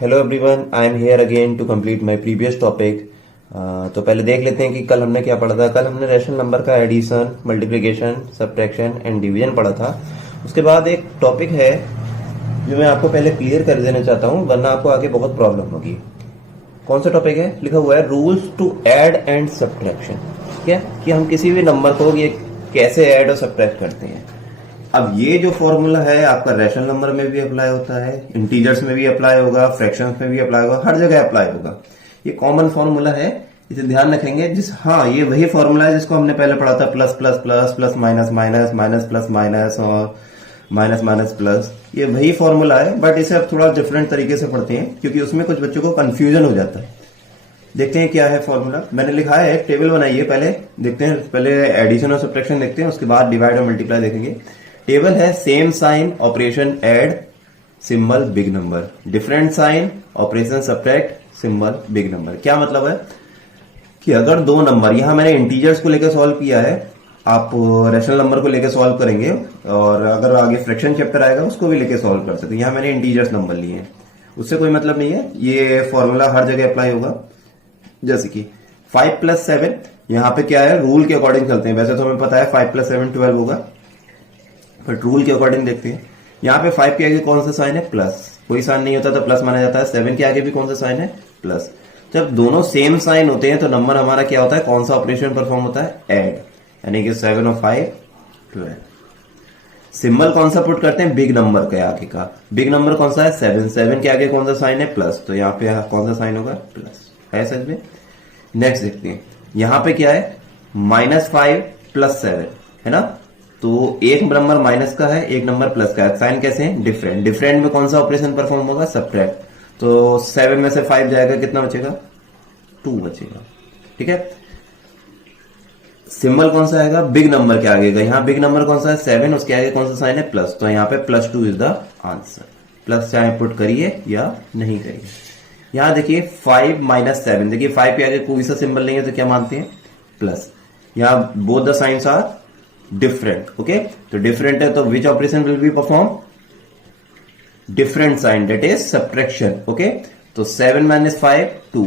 Hello everyone, I am here again to complete my previous topic. तो पहले देख लेते हैं कि कल हमने क्या पढ़ा था। कल हमने रैशनल नंबर का addition, multiplication, subtraction and division पढ़ा था। उसके बाद एक टॉपिक है जो मैं आपको पहले क्लियर कर देना चाहता हूँ, वरना आपको आगे बहुत प्रॉब्लम होगी। कौन सा टॉपिक है? लिखा हुआ है rules to add and subtraction. ठीक है, कि हम किसी भी नंबर को ये कैसे ऐड और सब्ट्रैक्ट करते हैं। अब ये जो फॉर्मूला है आपका रैशनल नंबर में भी अप्लाई होता है, इंटीजर्स में भी अप्लाई होगा, फ्रैक्शंस में भी अप्लाई होगा, हर जगह अप्लाई होगा। ये कॉमन फॉर्मूला है, इसे ध्यान रखेंगे। ये वही फॉर्मूला है जिसको हमने पहले पढ़ा था, plus plus plus, plus minus minus, minus plus minus और माइनस माइनस प्लस। ये वही फॉर्मूला है, बट इसे अब थोड़ा डिफरेंट तरीके से पढ़ते हैं क्योंकि उसमें कुछ बच्चों को कंफ्यूजन हो जाता है। देखते हैं क्या है फॉर्मूला। मैंने लिखा है, एक टेबल बनाइए। पहले देखते हैं, पहले एडिशन और सब्ट्रैक्शन देखते हैं, उसके बाद डिवाइड और मल्टीप्लाई देखेंगे। टेबल है same sign operation add symbol big number, different sign operation subtract symbol big number. क्या मतलब है कि अगर दो नंबर, यहां मैंने इंटीजर्स को लेकर सॉल्व किया है, आप रैशनल नंबर को लेकर सॉल्व करेंगे और अगर आगे फ्रैक्शन चैप्टर आएगा उसको भी लेकर सॉल्व कर सकते हैं। यहां मैंने इंटीजर्स नंबर लिए हैं, उससे कोई मतलब नहीं है। ये फॉर्मूला हर जगह अप्लाई होगा। जैसे कि 5 + 7, यहां पे क्या है, रूल के अकॉर्डिंग चलते हैं। वैसे तो हमें पता है 5 + 7 12 होगा, बट रूल के अकॉर्डिंग देखते हैं। यहाँ पे 5 के आगे कौन सा साइन है? प्लस। कोई साइन नहीं होता तो प्लस माना जाता है। 7 के आगे भी कौन सा साइन है? प्लस। जब दोनों सेम साइन होते हैं तो नंबर हमारा क्या होता है, कौन सा ऑपरेशन परफॉर्म होता है? ऐड। यानी कि 7 और 5 12। सिंबल कौन सा पुट करते हैं? बिग नंबर के आगे का। बिग नंबर कौन सा है? 7। 7 के आगे कौन सा साइन है? प्लस। तो यहाँ पे कौन सा साइन होगा? प्लस। है सच में? नेक्स्ट देखते हैं, यहाँ पे क्या है, -5 + 7 है ना। तो एक नंबर माइनस का है, एक नंबर प्लस का है। साइन कैसे है? डिफरेंट। डिफरेंट में कौन सा ऑपरेशन परफॉर्म होगा? सब्ट्रैक्ट। तो 7 में से 5 जाएगा, कितना बचेगा? 2 बचेगा। ठीक है। सिंबल कौन सा आएगा? बिग नंबर के आगे का। यहाँ बिग नंबर कौन सा है? 7। उसके आगे कौन सा साइन है? प्लस। तो यहाँ पे +2 इज द आंसर। प्लस चाहे पुट करिए या नहीं करिए। यहां देखिए 5 - 7, देखिए 5 के आगे कोई सा सिंबल नहीं है तो क्या मानते हैं? प्लस। यहां both the signs are different. Okay, तो डिफरेंट है तो which operation will be perform? Different sign, that is subtraction. Okay, तो 7 - 5 2,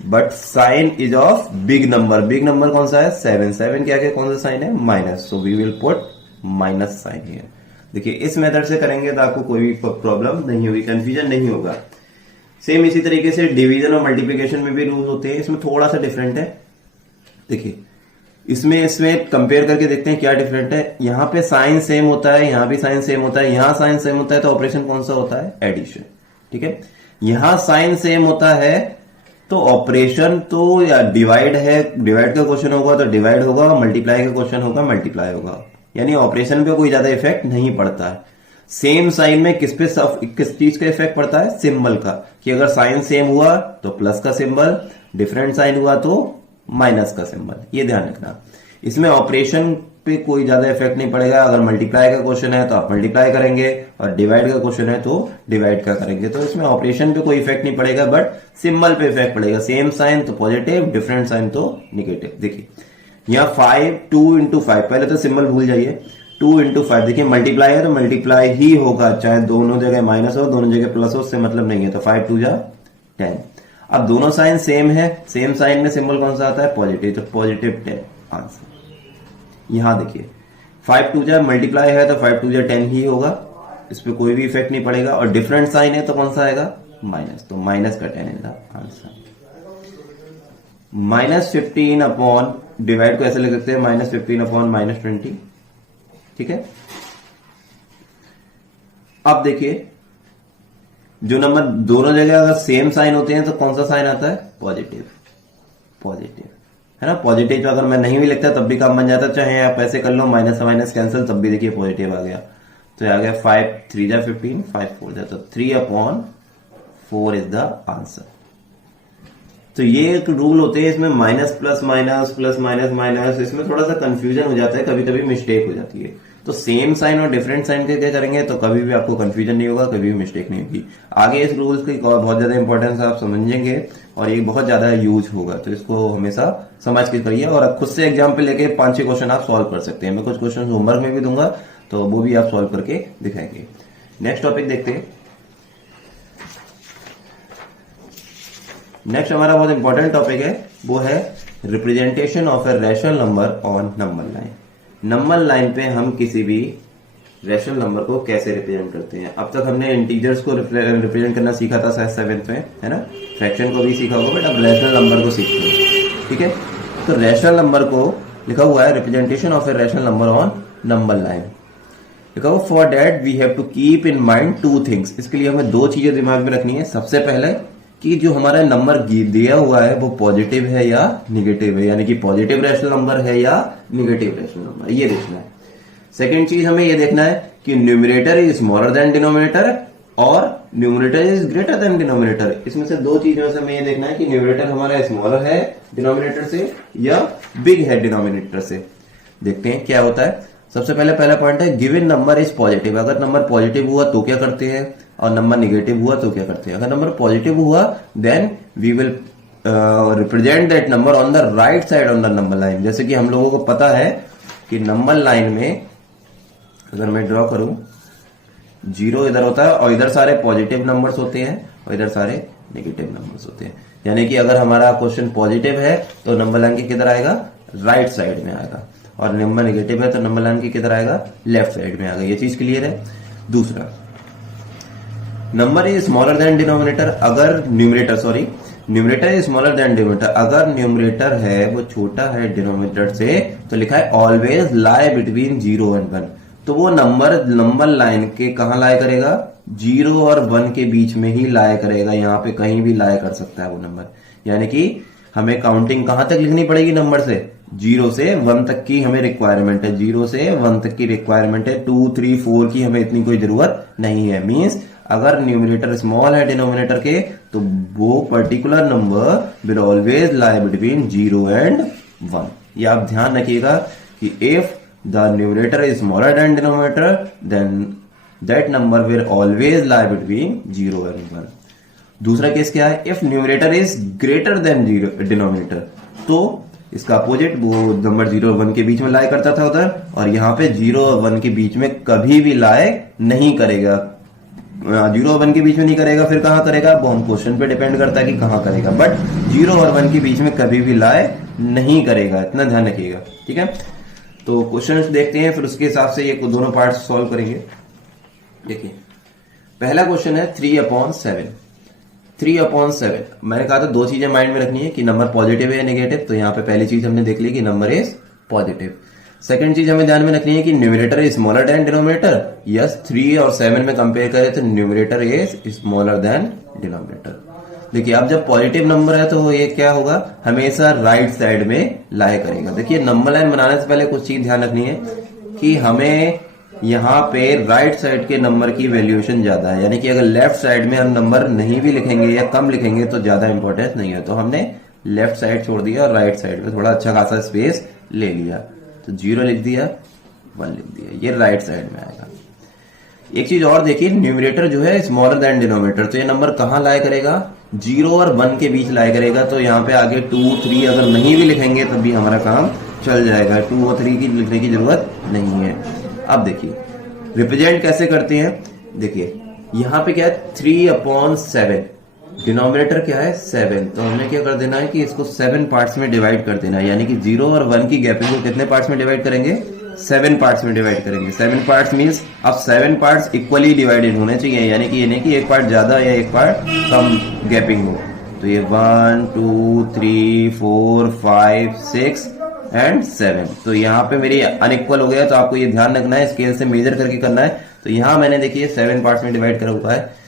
but sign is of big number. Big number कौन सा है? 7। 7 के आगे कौन सा साइन है? Minus. So we will put minus sign here. देखिए इस मेथड से करेंगे तो आपको कोई भी प्रॉब्लम नहीं होगी, कंफ्यूजन नहीं होगा। सेम इसी तरीके से डिवीजन और मल्टीप्लिकेशन में भी रूल होते हैं, इसमें थोड़ा सा डिफरेंट है। देखिए इसमें कंपेयर करके देखते हैं क्या डिफरेंट है। यहां पे साइन सेम होता है, यहां भी साइन सेम होता है। यहां साइन सेम होता है तो ऑपरेशन कौन सा होता है? एडिशन। ठीक है, यहां साइन सेम होता है तो ऑपरेशन तो या डिवाइड है, डिवाइड का क्वेश्चन होगा तो डिवाइड होगा, मल्टीप्लाई का क्वेश्चन होगा मल्टीप्लाई होगा। यानी ऑपरेशन पे कोई ज्यादा इफेक्ट नहीं पड़ता है। सेम साइन में किस चीज का इफेक्ट पड़ता है? सिंबल का, कि अगर साइन सेम हुआ तो प्लस का सिंबल, डिफरेंट साइन हुआ तो माइनस का सिंबल। ये ध्यान रखना। इसमें ऑपरेशन पे कोई ज्यादा इफेक्ट नहीं पड़ेगा। अगर मल्टीप्लाई का क्वेश्चन है तो आप मल्टीप्लाई करेंगे और डिवाइड का क्वेश्चन है तो डिवाइड का करेंगे। तो इसमें ऑपरेशन पे कोई इफेक्ट नहीं पड़ेगा, बट सिंबल पे इफेक्ट पड़ेगा। सेम साइन तो पॉजिटिव, डिफरेंट साइन तो निगेटिव। देखिए यहाँ 2 × 5, पहले तो सिंबल भूल जाइए। 2 × 5, देखिए मल्टीप्लाई है तो मल्टीप्लाई ही होगा, चाहे दोनों जगह माइनस हो दोनों जगह प्लस हो, उससे मतलब नहीं है। तो 5 × 2 = 10। अब दोनों साइन सेम है, सेम साइन में सिंबल कौन सा आता है? पॉजिटिव। तो +10 आंसर। यहां देखिए 5 × 2 मल्टीप्लाई है तो 5 × 2 = 10 ही होगा, इस पर कोई भी इफेक्ट नहीं पड़ेगा। और डिफरेंट साइन है तो कौन सा आएगा? माइनस। तो माइनस का 10 is the answer. -15 upon, divide को ऐसे लिख सकते हैं, -15 अपॉन -20। ठीक है। अब देखिए जो नंबर दोनों जगह अगर सेम साइन होते हैं तो कौन सा साइन आता है? पॉजिटिव। पॉजिटिव है ना। पॉजिटिव तो अगर मैं नहीं भी लिखता तब भी काम बन जाता, चाहे आप ऐसे कर लो, माइनस माइनस कैंसिल, तब भी देखिए पॉजिटिव आ गया। तो आ गया 5 × 3 = 15, 5 × 4 = तो 3/4 इज द आंसर। तो ये एक रूल होते हैं, इसमें minus plus minus, plus minus minus, इसमें थोड़ा सा कंफ्यूजन हो जाता है, कभी कभी मिस्टेक हो जाती है। तो सेम साइन और डिफरेंट साइन के क्या करेंगे तो कभी भी आपको कंफ्यूजन नहीं होगा, कभी भी मिस्टेक नहीं होगी। आगे इस रूल्स की बहुत ज्यादा इंपॉर्टेंस आप समझेंगे और ये बहुत ज्यादा यूज होगा, तो इसको हमेशा समझ के करिए। और खुद से एग्जाम पे लेके 5-6 क्वेश्चन आप सॉल्व कर सकते हैं। मैं कुछ क्वेश्चन होमवर्क में भी दूंगा तो वो भी आप सॉल्व करके दिखाएंगे। नेक्स्ट टॉपिक देखते हैं। नेक्स्ट हमारा बहुत इंपॉर्टेंट टॉपिक है, वो है representation of a rational number on number line. Number line पे हम किसी भी रैशनल नंबर को कैसे रिप्रेजेंट करते हैं। अब तक हमने इंटीजर्स को रिप्रेजेंट करना सीखा था शायद 7th में, है ना, फ्रैक्शन को भी सीखा होगा, बट अब रैशनल नंबर को सीखते हैं, ठीक है। तो रैशनल नंबर को लिखा हुआ है representation of a rational number on number line, लिखा हुआ for that we have to keep in mind 2 things. इसके लिए हमें 2 चीजें दिमाग में रखनी है। सबसे पहले कि जो हमारा नंबर दिया हुआ है वो पॉजिटिव है या निगेटिव है, यानी कि पॉजिटिव रैशनल नंबर है या निगेटिव रैशनल नंबर, ये देखना है। सेकेंड चीज हमें ये देखना है कि numerator is smaller than denominator और numerator is greater than denominator. इसमें से 2 चीजों से हमें ये देखना है कि न्यूमरेटर हमारा स्मॉलर है डिनोमिनेटर से या बिग है डिनोमिनेटर से। देखते हैं क्या होता है। सबसे पहला पॉइंट है गिवन नंबर इज पॉजिटिव। अगर नंबर पॉजिटिव हुआ तो क्या करते हैं, और नंबर निगेटिव हुआ तो क्या करते हैं। अगर नंबर पॉजिटिव हुआ then we will represent that number on the right side on the number line. जैसे कि हम लोगों को पता है कि नंबर लाइन में अगर मैं ड्रॉ करूं, 0 इधर होता है और इधर सारे पॉजिटिव नंबर्स होते हैं और इधर सारे नेगेटिव नंबर्स होते हैं। यानी कि अगर हमारा क्वेश्चन पॉजिटिव है तो नंबर लाइन के किधर आएगा, राइट साइड में आएगा, और नंबर नेगेटिव है तो नंबर लाइन के किधर आएगा, लेफ्ट साइड में आएगा। ये चीज क्लियर है। दूसरा, number is smaller than denominator. अगर numerator is smaller than denominator, अगर न्यूमरेटर है वो छोटा है डिनोमिनेटर से, तो लिखा है ऑलवेज लाई बिटवीन 0 एंड 1। तो वो नंबर लाइन के कहां लाए करेगा, 0 और 1 के बीच में ही लाए करेगा। यहाँ पे कहीं भी लाए कर सकता है वो नंबर। यानी कि हमें काउंटिंग कहां तक लिखनी पड़ेगी, नंबर से 0 से 1 तक की हमें रिक्वायरमेंट है। 0 से 1 तक की रिक्वायरमेंट है, 2, 3, 4 की हमें इतनी कोई जरूरत नहीं है। मींस अगर न्यूमरेटर स्मॉल है डिनोमिनेटर के तो वो particular number will always lie between 0 and 1। ये आप ध्यान रखिएगा कि if the numerator is smaller than denominator then that number will always lie between 0 and 1। दूसरा केस क्या है, if numerator is greater than denominator, तो इसका अपोजिट, वो नंबर 0 और 1 के बीच में लाए करता था उधर, और यहाँ पे 0 और 1 के बीच में कभी भी लाए नहीं करेगा। 0 और 1 के बीच में नहीं करेगा, फिर कहां करेगा, वो हम क्वेश्चन पे डिपेंड करता है कि कहां करेगा, बट 0 और 1 के बीच में कभी भी लाए नहीं करेगा। इतना ध्यान रखिएगा, ठीक है। तो क्वेश्चंस देखते हैं, फिर उसके हिसाब से ये दोनों पार्ट्स सॉल्व करेंगे। देखिए पहला क्वेश्चन है 3/7। 3/7 मैंने कहा था 2 चीजें माइंड में रखनी है कि नंबर पॉजिटिव है या नेगेटिव। तो यहाँ पे पहली चीज हमने देख ली कि नंबर इज पॉजिटिव। सेकंड चीज हमें ध्यान में रखनी है कि numerator is smaller than denominator. Yes, 3 और 7 में कंपेयर करें तो numerator is smaller than denominator. देखिए अब जब पॉजिटिव नंबर है तो ये क्या होगा, हमेशा राइट साइड में लाए करेगा। देखिए नंबर लाइन बनाने से पहले कुछ चीज ध्यान रखनी है कि हमें यहाँ पे राइट साइड के नंबर की वैल्यूएशन ज्यादा है। यानी कि अगर लेफ्ट साइड में हम नंबर नहीं भी लिखेंगे या कम लिखेंगे तो ज्यादा इंपॉर्टेंस नहीं है। तो हमने लेफ्ट साइड छोड़ दिया और राइट साइड में थोड़ा अच्छा खासा स्पेस ले लिया। तो 0 लिख दिया, 1 लिख दिया, ये राइट साइड में आएगा। एक चीज और देखिए, न्यूमरेटर जो है स्मॉलर देन डिनोमिनेटर, तो ये नंबर कहां लाए करेगा, 0 और 1 के बीच लाए करेगा। तो यहाँ पे आगे 2, 3 अगर नहीं भी लिखेंगे तब भी हमारा काम चल जाएगा। 2 और 3 की लिखने की जरूरत नहीं है। अब देखिए रिप्रेजेंट कैसे करते हैं। देखिए यहाँ पे क्या है, 3/7, डिनोमिनेटर क्या है 7। तो हमने क्या कर देना है कि इसको 7 पार्ट्स में डिवाइड कर देना है। यानी कि 0 और 1 की गैपिंग को कितने पार्ट्स में डिवाइड करेंगे, 7 पार्ट्स में डिवाइड करेंगे। 7 पार्ट्स मींस अब 7 पार्ट्स इक्वली डिवाइडेड होने चाहिए। यानी कि ये नहीं कि एक पार्ट ज्यादा या एक पार्ट कम गैपिंग हो। तो ये 1, 2, 3, 4, 5, 6 एंड 7। तो यहाँ पे मेरी अनइक्वल हो गया, तो आपको ये ध्यान रखना है, स्केल से मेजर करके करना है। तो यहाँ मैंने देखिए 7 पार्ट्स में डिवाइड करा हुआ है।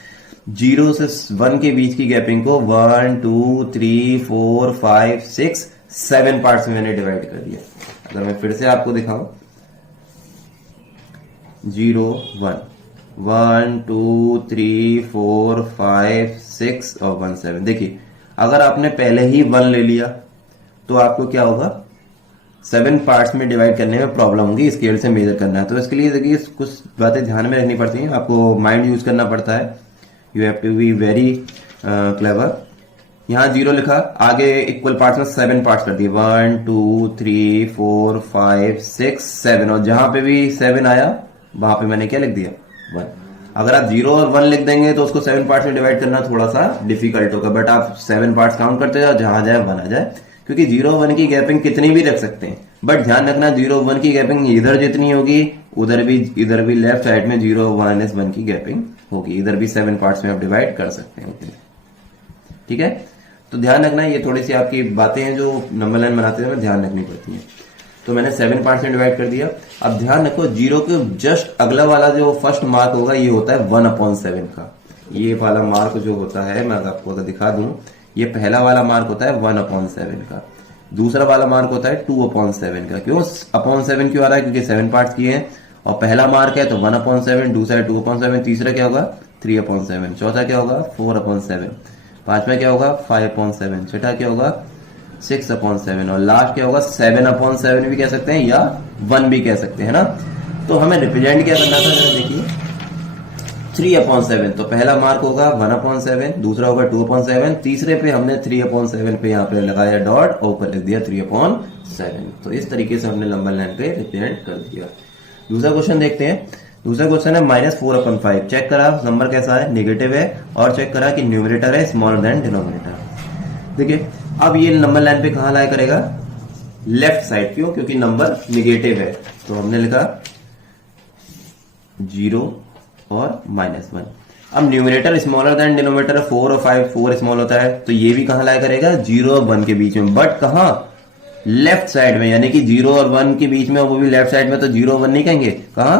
0 से 1 के बीच की गैपिंग को 1, 2, 3, 4, 5, 6, 7 पार्ट्स में मैंने डिवाइड कर दिया। अगर मैं फिर से आपको दिखाऊं, 0, 1, 1, 2, 3, 4, 5, 6 और 1, 7। देखिए अगर आपने पहले ही 1 ले लिया तो आपको क्या होगा, 7 पार्ट्स में डिवाइड करने में प्रॉब्लम होगी, स्केल से मेजर करना है। तो इसके लिए देखिए कुछ बातें ध्यान में रखनी पड़ती हैं, आपको माइंड यूज करना पड़ता है। You have to be very clever. यहाँ 0 लिखा, आगे इक्वल पार्ट्स में 7 पार्ट्स कर दिए, 1, 2, 3, 4, 5, 6, 7। और जहां पे भी 7 आया वहां पे मैंने क्या लिख दिया, 1। अगर आप 0 और 1 लिख देंगे तो उसको 7 पार्ट्स में डिवाइड करना थोड़ा सा डिफिकल्ट होगा, बट आप 7 पार्ट्स काउंट करते जाओ, जहां जाए 1 आ जाए, क्योंकि 0 1 की गैपिंग कितनी भी रख सकते हैं, बट ध्यान रखना 0 1 की गैपिंग इधर जितनी होगी इधर भी लेफ्ट साइड में 0 1 1 की गैपिंग होगी, इधर भी 7 पार्ट्स में आप डिवाइड कर सकते हैं। ठीक है, तो ध्यान रखना, ये थोड़ी सी आपकी बातें हैं जो नंबर लाइन बनाते हुए ध्यान रखनी पड़ती है। तो मैंने 7 पार्ट्स में डिवाइड कर दिया। अब ध्यान रखो 0 के जस्ट अगला वाला जो फर्स्ट मार्क होगा ये होता है 1/7 का। ये वाला मार्क जो होता है, मैं आपको अगर दिखा दूं, ये पहला वाला मार्क होता है 1/7 का, दूसरा वाला मार्क होता है 2/7 का। क्यों अपॉन 7 क्यों आ रहा है? क्योंकि 7 पार्ट्स किए हैं और पहला मार्क है तो 1/7, दूसरा है 2/7, तीसरा क्या होगा 3/7, चौथा क्या होगा 4/7, पांचवा क्या होगा 5/7, छठा क्या होगा 6/7 और लास्ट क्या होगा 7/7 भी कह सकते हैं या 1 भी कह सकते हैं ना। तो हमें रिप्रेजेंट क्या करना था, जरा देखिए 3/7, तो पहला मार्क होगा 1/7, दूसरा होगा 2/7, तीसरे पे हमने 3/7 पे यहाँ पे लगाया डॉट और ऊपर लिख दिया 3/7। तो इस तरीके से हमने नंबर लाइन पे रिप्रेजेंट कर दिया। दूसरा क्वेश्चन देखते हैं। दूसरा क्वेश्चन है -4/5। चेक करा नंबर कैसा है, नेगेटिव है, और चेक करा कि न्यूमरेटर है स्मॉलर देन डिनोमिनेटर। देखिए अब ये नंबर लाइन पे कहां लाया करेगा, लेफ्ट साइड। क्यों? क्योंकि नंबर निगेटिव है, तो हमने लिखा 0 और -1। अब न्यूमरेटर स्मॉलर देन डिनोमिनेटर 4 और 5, 4 स्मॉल होता है, तो ये भी कहां लाया करेगा 0 और 1 के बीच में, बट कहां लेफ्ट साइड में, यानी कि 0 और 1 के बीच में, वो भी लेफ्ट साइड में, तो 0 और 1 नहीं कहेंगे, कहां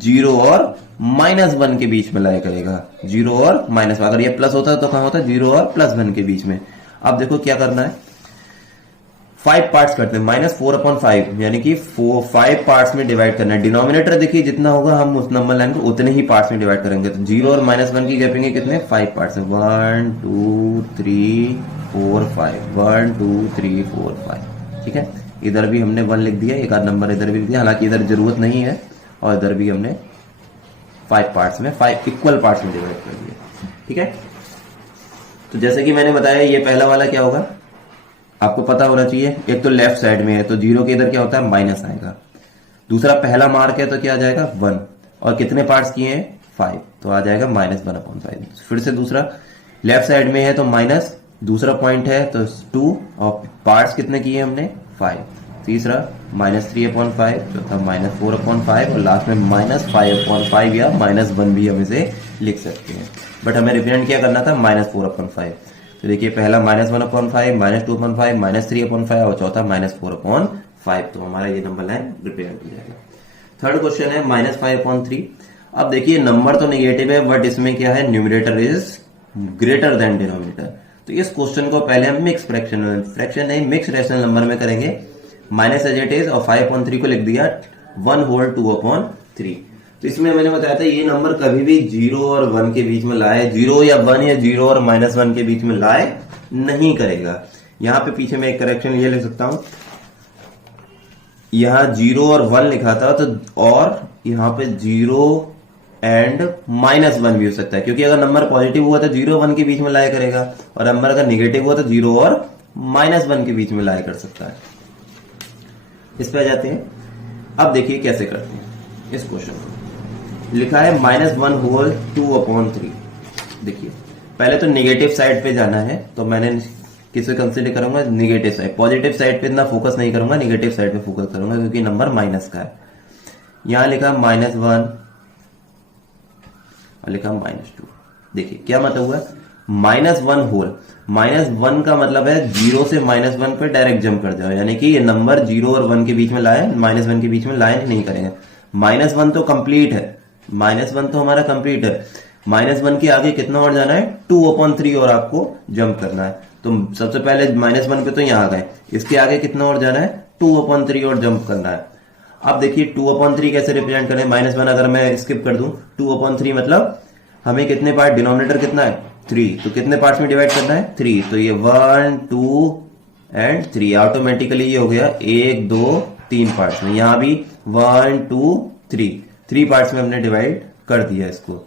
0 और -1 के बीच में लाया करेगा, 0 और -1। अगर ये प्लस होता है तो कहां होता है 0 और +1 के बीच में। अब देखो क्या करना है, 5 पार्ट्स करते हैं, -4/5 यानी कि 5 पार्ट्स में डिवाइड करना है। डिनोमिनेटर देखिए जितना होगा हम उस नंबर लाइन को उतने ही पार्ट्स में डिवाइड करेंगे। तो 0 और -1 की गैपिंग कितने 5 पार्ट्स है, 1 2 3 4 5, 1 2 3 4 5। ठीक है, इधर भी हमने 1 लिख दिया, एक आध नंबर इधर भी लिख दिया, हालांकि इधर जरूरत नहीं है, और इधर भी हमने 5 पार्ट्स में 5 इक्वल पार्ट्स में डिवाइड कर दिया। ठीक है, तो जैसे कि मैंने बताया ये पहला वाला क्या होगा आपको पता होना चाहिए, एक तो लेफ्ट साइड में है तो 0 के इधर क्या होता है माइनस आएगा, दूसरा पहला मार्क है तो क्या आ जाएगा 1, और कितने पार्ट्स किए हैं 5, तो आ जाएगा -1/5। फिर से दूसरा लेफ्ट साइड में है तो माइनस, दूसरा पॉइंट है तो 2, और पार्ट्स कितने किए हमने 5, तीसरा -3/5, चौथा -4/5 और लास्ट में -5/5 या -1 भी हम इसे लिख सकते हैं, बट हमें रिप्रेजेंट क्या करना था -4/5। तो देखिए पहला -1/5, -2/5, -3/5 और चौथा -4/5, तो हमारा ये नंबर लाइन रिप्रेजेंट हो जाएगा। थर्ड क्वेश्चन है -5/3। अब देखिए नंबर तो नेगेटिव है, बट इसमें क्या है numerator is greater than denominator. तो इस क्वेश्चन को पहले हम मिक्स फ्रैक्शन नहीं मिक्स रैशनल नंबर में करेंगे, माइनस एज इट इज, और 5/3 को लिख दिया 1 होल 2/3। तो इसमें मैंने बताया था ये नंबर कभी भी 0 और 1 के बीच में लाए, 0 या 1 या 0 और -1 के बीच में लाए नहीं करेगा। यहां पे पीछे मैं एक करेक्शन ये लिख सकता हूं, यहां 0 और 1 लिखा था तो, और यहां पे 0 एंड -1 भी हो सकता है, क्योंकि अगर नंबर पॉजिटिव हुआ तो 0 1 के बीच में लाया करेगा, और नंबर अगर निगेटिव हुआ तो 0 और -1 के बीच में लाया कर सकता है। इस पे आ जाते हैं। अब देखिए कैसे करते हैं इस क्वेश्चन को। लिखा है -1 होल 2/3। देखिए पहले तो नेगेटिव साइड पे जाना है, तो मैंने किसे कंसीडर करूंगा नेगेटिव साइड, पॉजिटिव साइड पे इतना फोकस नहीं करूंगा, नेगेटिव साइड पे फोकस करूंगा क्योंकि नंबर माइनस का है। यहां लिखा -1 और लिखा -2। देखिए क्या मतलब हुआ, -1 होल, -1 का मतलब है 0 से -1 पे डायरेक्ट जंप कर जाओ, यानी कि ये नंबर 0 और 1 के बीच में लाए, -1 के बीच में लाए नहीं करेंगे। -1 तो कंप्लीट है, -1 तो हमारा कंप्लीट है, -1 के आगे कितना और जाना है 2/3 और आपको जंप करना है। तो सबसे पहले -1 पे तो यहां आ गए, इसके आगे कितना और जाना है 2/3 और जंप करना है। अब देखिए 2/3 कैसे रिप्रेजेंट करें, -1 अगर मैं स्किप कर दूं 2/3 मतलब हमें कितने पार्ट, डिनोमिनेटर कितना है 3, तो कितने पार्ट्स में डिवाइड करना है 3, तो ये 1 2 एंड 3 ऑटोमेटिकली ये हो गया 1 2 3 पार्ट्स में। यहां भी 1 2 3 पार्ट्स में हमने डिवाइड कर दिया इसको।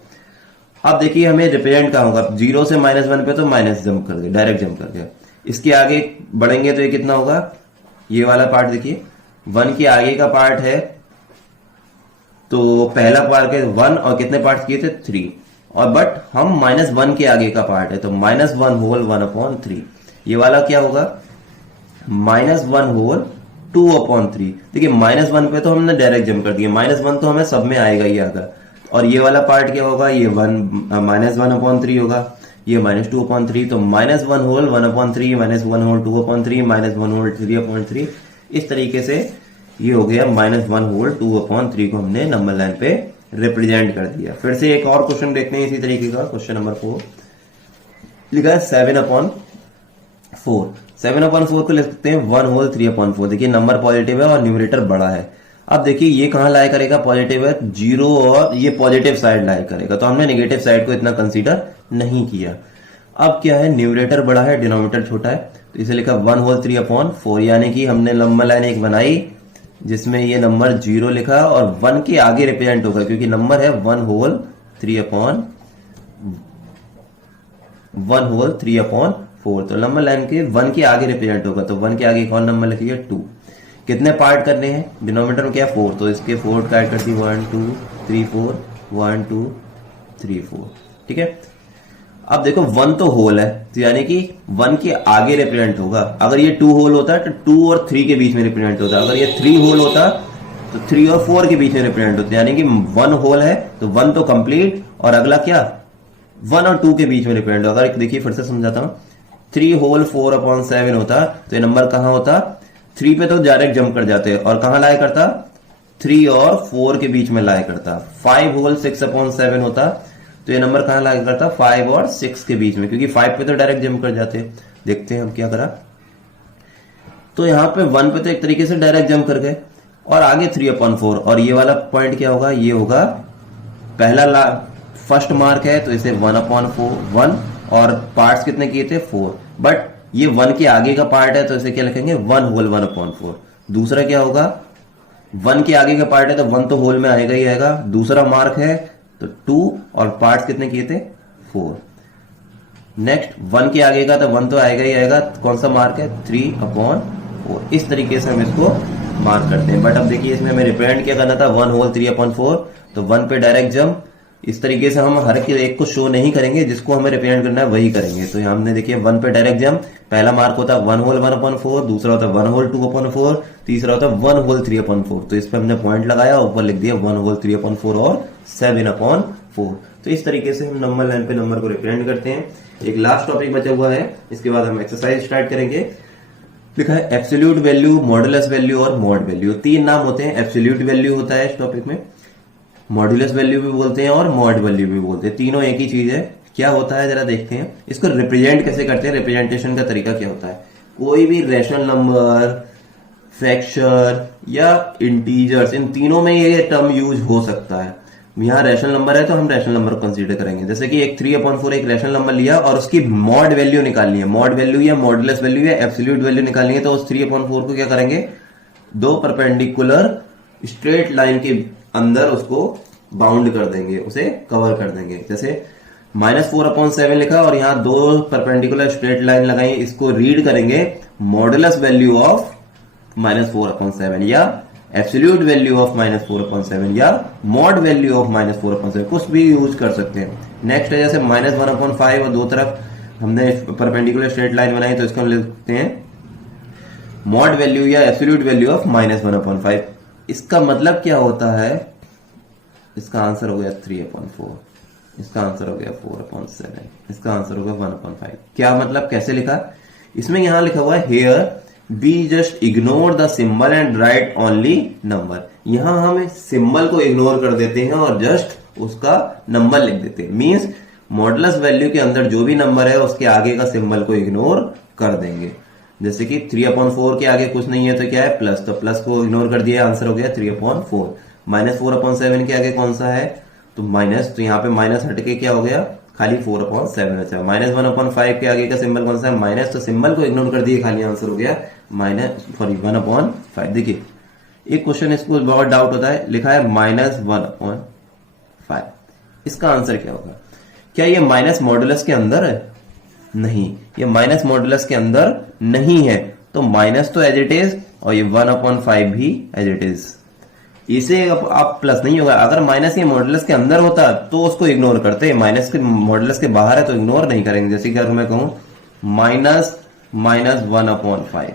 अब देखिए हमें रिप्रेजेंट कहां होगा, 0 से -1 पे तो माइनस जंप कर दिया, डायरेक्ट जंप कर दिया। इसके आगे बढ़ेंगे तो ये कितना होगा, ये वाला पार्ट देखिए 1 के आगे का पार्ट है तो पहला पार्ट है 1 और कितने पार्ट किए थे 3, और बट हम -1 के आगे का पार्ट है तो -1 होल 1/3। ये वाला क्या होगा -1 होल 2/3। देखिए -1 पे तो हमने डायरेक्ट जंप कर दिया, -1 तो हमें सब में आएगा ही आएगा। और ये वाला पार्ट क्या होगा, ये -1/3 होगा, ये -2/3, तो -1 होल 1/3, -1 होल 2/3, -1 होल 3/3। इस तरीके से ये हो गया -1 होल 2/3 को हमने नंबर लाइन पे रिप्रेजेंट कर दिया। फिर से एक और क्वेश्चन देखते हैं इसी तरीके का। क्वेश्चन नंबर 4 लिखा है 7/4। 7/4 को लिख सकते हैं 1 होल 3/4। देखिए नंबर पॉजिटिव है और न्यूमरेटर बड़ा है। अब देखिए ये कहां लाया करेगा, पॉजिटिव है 0 और ये पॉजिटिव साइड लाया करेगा, तो हमने नेगेटिव साइड को इतना कंसीडर नहीं किया। अब क्या है, न्यूमरेटर बड़ा है डिनोमिनेटर छोटा है, तो इसे लिखा 1 होल 3/4, यानी कि हमने नंबर लाइन एक बनाई जिसमें ये नंबर 0 लिखा और 1 के आगे रिप्रेजेंट होगा, क्योंकि नंबर है 1 होल 3/4, तो नंबर लाइन के 1 के आगे रिप्रेजेंट होगा, तो 1 के आगे कौन नंबर लिखिए 2। कितने पार्ट करने हैं, डिनोमिनेटर में क्या 4, तो इसके 4 काट करती 1 2 3 4 1 2 3 4। ठीक है, अब देखो 1 तो होल है, तो यानी कि 1 के आगे रिप्रेजेंट होगा। अगर ये 2 होल होता है तो 2 और 3 के बीच में रिप्रेजेंट होता है। अगर ये 3 होल होता तो 3 और 4 के बीच में रिप्रेजेंट होता, यानी कि 1 होल है तो 1 तो कंप्लीट, और अगला क्या 1 और 2 के बीच में रिप्रेजेंट होगा। अगर देखिए फिर से समझाता हूं, 3 होल 4/7 होता तो ये नंबर कहां होता, 3 पे तो डायरेक्ट जंप कर जाते और कहां लाया करता 3 और 4 के बीच में लाया करता। 5 होल 6/7 होता तो ये नंबर कहां लाया करता 5 और 6 के बीच में, क्योंकि 5 पे तो डायरेक्ट जंप कर जाते। देखते हैं हम क्या करा, तो यहां पे 1 पे तो एक तरीके से डायरेक्ट जंप कर गए और आगे 3/4, और ये वाला पॉइंट क्या होगा, ये होगा पहला फर्स्ट मार्क है तो इसे 1/4 और पार्ट्स कितने किए थे 4, बट ये 1 के आगे का पार्ट है तो इसे क्या लिखेंगे 1 होल 1/4। दूसरा क्या होगा, 1 के आगे का पार्ट है तो 1 तो होल में आएगा ही आएगा, दूसरा मार्क है तो 2 और पार्ट्स कितने किए थे 4। नेक्स्ट 1 के आगे का तो 1 तो आएगा ही आएगा, कौन सा मार्क है 3/4। इस तरीके से हम इसको मार्क करते हैं। बट अब देखिए इसमें हमें रिप्रेजेंट क्या करना था 1 होल 3/4, तो 1 पे डायरेक्ट जंप। इस तरीके से हम हर एक को शो नहीं करेंगे, जिसको हमें रिप्रेजेंट करना है वही करेंगे। तो यहाँ हमने देखिए 1 पे डायरेक्ट जंप, पहला मार्क होता है 1 होल 1/4, दूसरा होता है 1 होल 2/4, तीसरा होता है 1 होल 3/4। तो इस पे हमने पॉइंट लगाया, ऊपर लिख दिया 1 होल 3/4 और 7/4। तो इस तरीके से हम नंबर लाइन पे नंबर को रिप्रेजेंट करते हैं। एक लास्ट टॉपिक बचा हुआ है, इसके बाद हम एक्सरसाइज स्टार्ट करेंगे। लिखा है एब्सोल्यूट वैल्यू, मॉडुलस वैल्यू और मॉड वैल्यू। 3 नाम होते हैं, एब्सोल्यूट वैल्यू होता है इस टॉपिक में, मॉड्यूलस वैल्यू भी बोलते हैं और मॉड वैल्यू भी बोलते हैं, तीनों एक ही चीज है। क्या होता है जरा देखते हैं, इसको रिप्रेजेंट कैसे करते हैं, रिप्रेजेंटेशन का तरीका क्या होता है। कोई भी रैशनल नंबर, फ्रैक्शन या इंटीजर्स, इन तीनों में ये टर्म यूज हो सकता है। यहाँ रैशनल नंबर है तो हम रैशनल नंबर को कंसीडर करेंगे। जैसे कि एक 3/4 एक रैशनल नंबर लिया और उसकी मॉड वैल्यू निकालनी है, मॉड वैल्यू या मॉडुलस वैल्यू या एब्सोल्यूट वैल्यू निकालनी है, तो उस 3/4 को क्या करेंगे, 2 परपेंडिकुलर स्ट्रेट लाइन के अंदर उसको बाउंड कर देंगे, उसे कवर कर देंगे। जैसे -4/7 लिखा और यहाँ 2 परपेंडिकुलर स्ट्रेट लाइन लगाई, इसको रीड करेंगे मॉडुलस वैल्यू ऑफ -4/7 या एब्सोल्यूट वैल्यू ऑफ -4/7 या मॉड वैल्यू ऑफ -4/7, कुछ भी यूज कर सकते हैं। नेक्स्ट है जैसे -1/5 और दो तरफ हमने परपेंडिकुलर स्ट्रेट लाइन बनाई, तो इसको हम लिखते हैं मॉड वैल्यू या एब्सोल्यूट वैल्यू ऑफ -1/5। इसका मतलब क्या होता है, इसका आंसर हो गया 3/4, इसका आंसर हो गया 4/7, इसका आंसर हो गया 1/5। क्या मतलब, कैसे लिखा, इसमें यहां लिखा हुआ है here be just ignore the symbol and right only number. यहां हम सिंबल को इग्नोर कर देते हैं और जस्ट उसका नंबर लिख देते हैं। मींस मॉडुलस वैल्यू के अंदर जो भी नंबर है उसके आगे का सिंबल को इग्नोर कर देंगे। जैसे कि 3/4 के आगे कुछ नहीं है तो क्या है प्लस, तो प्लस को इग्नोर कर दिया, आंसर हो गया 3/4। -4/7 के आगे कौन सा है, तो माइनस, तो यहाँ पे माइनस हटके क्या हो गया खाली 4/7 बचा। -1/5 के आगे का सिंबल कौन सा है माइनस, तो सिंबल को इग्नोर कर दिए, खाली आंसर हो गया 1/5। देखिए एक क्वेश्चन इसको बहुत डाउट होता है, लिखा है -1/5, इसका आंसर क्या होगा। क्या ये माइनस मॉडुलस के अंदर है, नहीं, ये माइनस मॉडुलस के अंदर नहीं है, तो माइनस तो एज इट इज और ये 1/5 भी एज इट इज। इसे आप प्लस नहीं होगा। अगर माइनस के मॉडुलस के अंदर होता तो उसको इग्नोर करते, माइनस के मॉडुलस के बाहर है तो इग्नोर नहीं करेंगे। जैसे कि अगर मैं कहूं माइनस माइनस 1/5,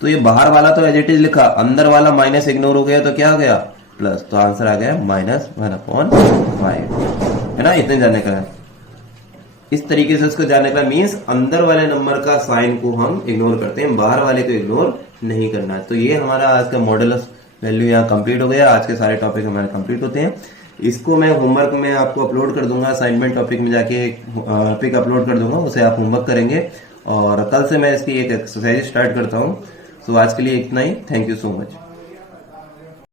तो ये बाहर वाला तो एज इट इज लिखा, अंदर वाला माइनस इग्नोर हो गया तो क्या हो गया प्लस, तो आंसर आ गया -1/5, है ना। इतने जानने का है, इस तरीके से उसको जानने का मीन्स अंदर वाले नंबर का साइन को हम इग्नोर करते हैं, बाहर वाले को इग्नोर नहीं करना। तो ये हमारा आज का मॉडुलस वैल्यू यहाँ कंप्लीट हो गया। आज के सारे टॉपिक हमारे कंप्लीट होते हैं। इसको मैं होमवर्क में आपको अपलोड कर दूंगा, असाइनमेंट टॉपिक में जाके पिक अपलोड कर दूंगा, उसे आप होमवर्क करेंगे और कल से मैं इसकी एक एक्सरसाइज स्टार्ट करता हूँ। सो आज के लिए इतना ही। Thank you so much.